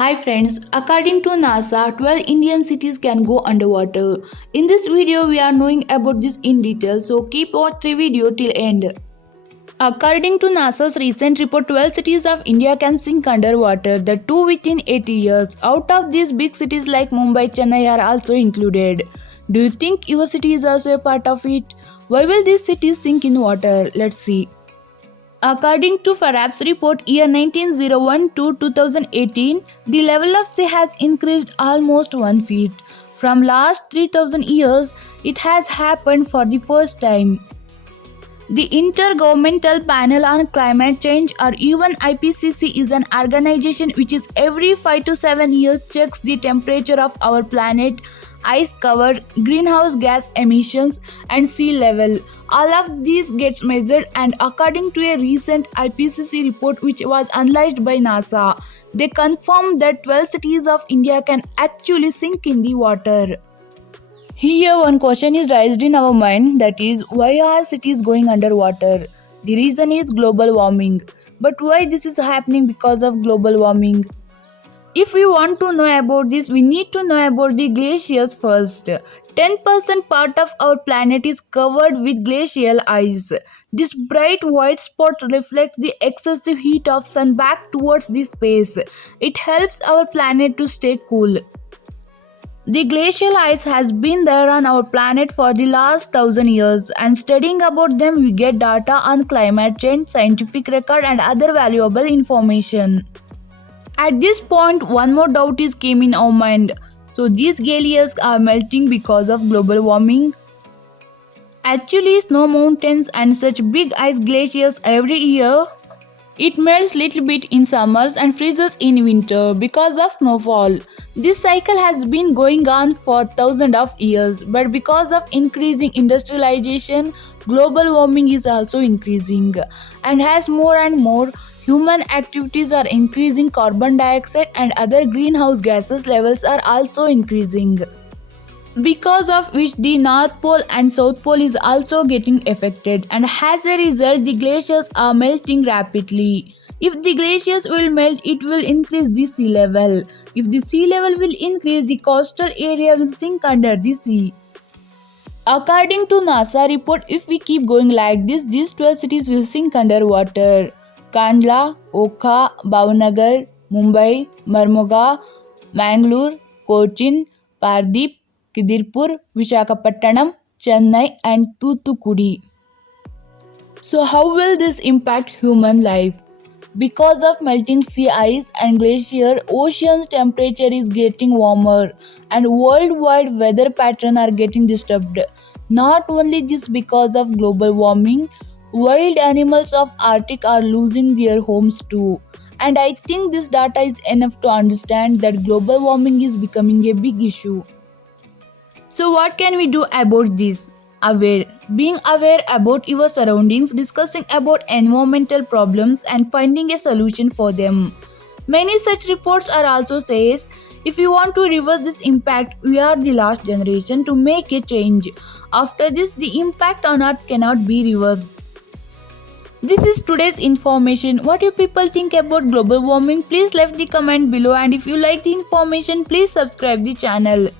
Hi friends, according to NASA, 12 Indian cities can go underwater. In this video, we are knowing about this in detail, so keep watch the video till end. According to NASA's recent report, 12 cities of India can sink underwater, the two within 80 years. Out of these, big cities like Mumbai, Chennai are also included. Do you think your city is also a part of it? Why will these cities sink in water? Let's see. According to Farab's report, year 1901 to 2018, the level of sea has increased almost 1 feet. From last 3000 years, it has happened for the first time. The Intergovernmental Panel on Climate Change, or even IPCC, is an organization which is every 5 to 7 years checks the temperature of our planet, ice cover, greenhouse gas emissions, and sea level. All of these gets measured, and according to a recent IPCC report which was analyzed by NASA, they confirmed that 12 cities of India can actually sink in the water. Here one question is raised in our mind, that is, why are cities going underwater? The reason is global warming. But why this is happening because of global warming? If we want to know about this, we need to know about the glaciers first. 10% part of our planet is covered with glacial ice. This bright white spot reflects the excessive heat of sun back towards the space. It helps our planet to stay cool. The glacial ice has been there on our planet for the last 1000 years, and studying about them we get data on climate change, scientific record, and other valuable information. At this point, one more doubt is came in our mind. So these glaciers are melting because of global warming? Actually, snow mountains and such big ice glaciers every year. It melts little bit in summers and freezes in winter because of snowfall. This cycle has been going on for thousands of years, but because of increasing industrialization, global warming is also increasing. And as more and more human activities are increasing, carbon dioxide and other greenhouse gases levels are also increasing, because of which the North Pole and South Pole is also getting affected, and as a result the glaciers are melting rapidly. If the glaciers will melt, it will increase the sea level. If the sea level will increase, the coastal area will sink under the sea. According to NASA report, if we keep going like this, these 12 cities will sink underwater. Kandla, Okha, Bhavnagar, Mumbai, Marmoga, Mangalore, Cochin, Pardeep, Kidirpur, Vishakhapatnam, Chennai, and Thoothukudi. So, how will this impact human life? Because of melting sea ice and glacier, ocean's temperature is getting warmer, and worldwide weather patterns are getting disturbed. Not only this, because of global warming, wild animals of Arctic are losing their homes too. And I think this data is enough to understand that global warming is becoming a big issue. So what can we do about this? Aware. Being aware about your surroundings, discussing about environmental problems and finding a solution for them. Many such reports are also says, if you want to reverse this impact, we are the last generation to make a change. After this, the impact on earth cannot be reversed. This is today's information. What do people think about global warming? Please leave the comment below, and if you like the information, please subscribe the channel.